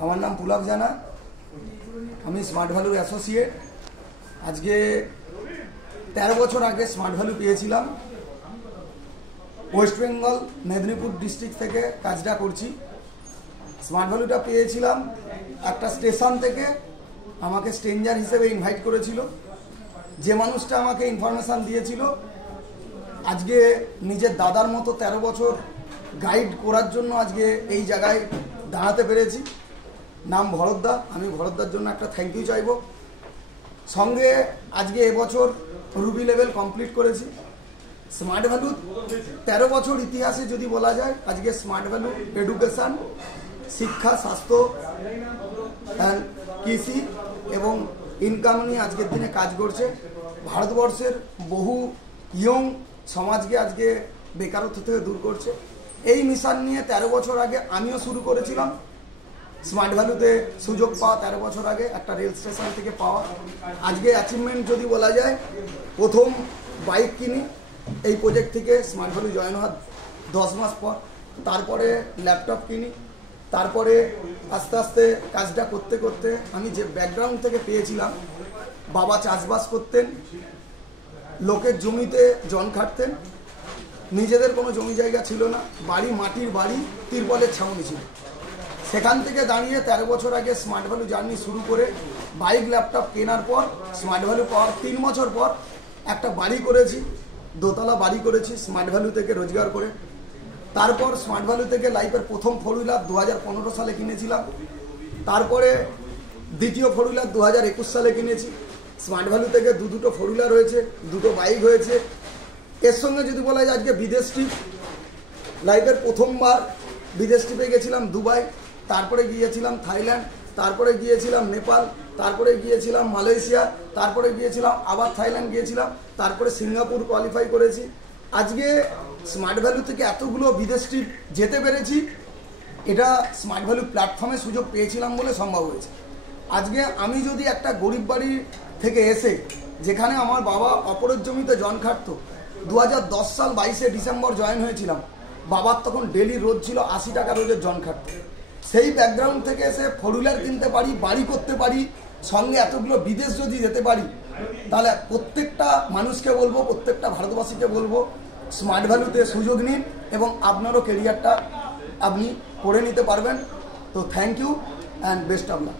আমার নাম পুলক জানা, আমি স্মার্ট ভ্যালুর অ্যাসোসিয়েট। আজকে 13 বছর আগে স্মার্ট ভ্যালু পেয়েছিলাম। ওয়েস্ট বেঙ্গল মেদিনীপুর ডিস্ট্রিক্ট থেকে কাজটা করছি। স্মার্ট ভ্যালুটা পেয়েছিলাম একটা স্টেশন থেকে, আমাকে স্ট্রেঞ্জার হিসেবে ইনভাইট করেছিল। যে মানুষটা আমাকে ইনফরমেশান দিয়েছিল আজকে নিজের দাদার মতো 13 বছর গাইড করার জন্য আজকে এই জায়গায় দাঁড়াতে পেরেছি। নাম ভরতদা। আমি ভরতদার জন্য একটা থ্যাংক ইউ চাইব। সঙ্গে আজকে এবছর রুবি লেভেল কমপ্লিট করেছি। স্মার্ট ভ্যালু 13 বছর ইতিহাসে যদি বলা যায়, আজকে স্মার্ট ভ্যালু এডুকেশান, শিক্ষা, স্বাস্থ্য অ্যান্ড কৃষি এবং ইনকাম নিয়ে আজকের দিনে কাজ করছে। ভারতবর্ষের বহু ইয়ং সমাজকে আজকে বেকারত্ব থেকে দূর করছে। এই মিশন নিয়ে 13 বছর আগে আমিও শুরু করেছিলাম। স্মার্ট ভ্যালুতে সুযোগ পাওয়া 13 বছর আগে একটা রেল স্টেশন থেকে পাওয়া। আজকে অ্যাচিভমেন্ট যদি বলা যায়, প্রথম বাইক কিনি এই প্রজেক্ট থেকে স্মার্ট ভ্যালু জয়েন হওয়ার 10 মাস পর। তারপরে ল্যাপটপ কিনি। তারপরে আস্তে আস্তে কাজটা করতে করতে আমি যে ব্যাকগ্রাউন্ড থেকে পেয়েছিলাম, বাবা চাষবাস করতেন, লোকের জমিতে জন খাটতেন, নিজেদের কোনো জমি জায়গা ছিল না, বাড়ি মাটির বাড়ি, তিরপলের ছাউনি ছিল। সেখান থেকে দাঁড়িয়ে 13 বছর আগে স্মার্ট ভ্যালু জার্নি শুরু করে বাইক ল্যাপটপ কেনার পর স্মার্ট ভ্যালু পাওয়ার 3 বছর পর একটা বাড়ি করেছি, দোতলা বাড়ি করেছি স্মার্ট ভ্যালু থেকে রোজগার করে। তারপর স্মার্ট ভ্যালু থেকে লাইফের প্রথম 4 হুইলার 2015 সালে কিনেছিলাম। তারপরে দ্বিতীয় 4 হুইলার 2021 সালে কিনেছি। স্মার্ট ভ্যালু থেকে দুটো 4 হুইলার হয়েছে, দুটো বাইক হয়েছে। এর সঙ্গে যদি বলা যায় আজকে বিদেশ ট্রিপ, লাইফের প্রথমবার বিদেশ ট্রিপে গেছিলাম দুবাই, তারপরে গিয়েছিলাম থাইল্যান্ড, তারপরে গিয়েছিলাম নেপাল, তারপরে গিয়েছিলাম মালয়েশিয়া, তারপরে গিয়েছিলাম আবার থাইল্যান্ড গিয়েছিলাম, তারপরে সিঙ্গাপুর কোয়ালিফাই করেছি। আজকে স্মার্ট ভ্যালু থেকে এতগুলো বিদেশ ট্রিপ যেতে পেরেছি, এটা স্মার্ট ভ্যালু প্ল্যাটফর্মে সুযোগ পেয়েছিলাম বলে সম্ভব হয়েছে। আজকে আমি যদি একটা গরিব বাড়ি থেকে এসে, যেখানে আমার বাবা অপরের জমিতে জন খাটতো, 2010 সাল 22শে ডিসেম্বর জয়েন হয়েছিলাম। বাবার তখন ডেলি রোজ ছিল 80 টাকা রোজের জন খাটতো। সেই ব্যাকগ্রাউন্ড থেকে এসে 4 হুইলার কিনতে পারি, বাড়ি করতে পারি, সঙ্গে এতগুলো বিদেশ যদি যেতে পারি, তাহলে প্রত্যেকটা মানুষকে বলবো, প্রত্যেকটা ভারতবাসীকে বলবো, স্মার্ট ভ্যালুতে সুযোগ নিন এবং আপনারও কেরিয়ারটা আপনি করে নিতে পারবেন। তো thank you and best of lakh.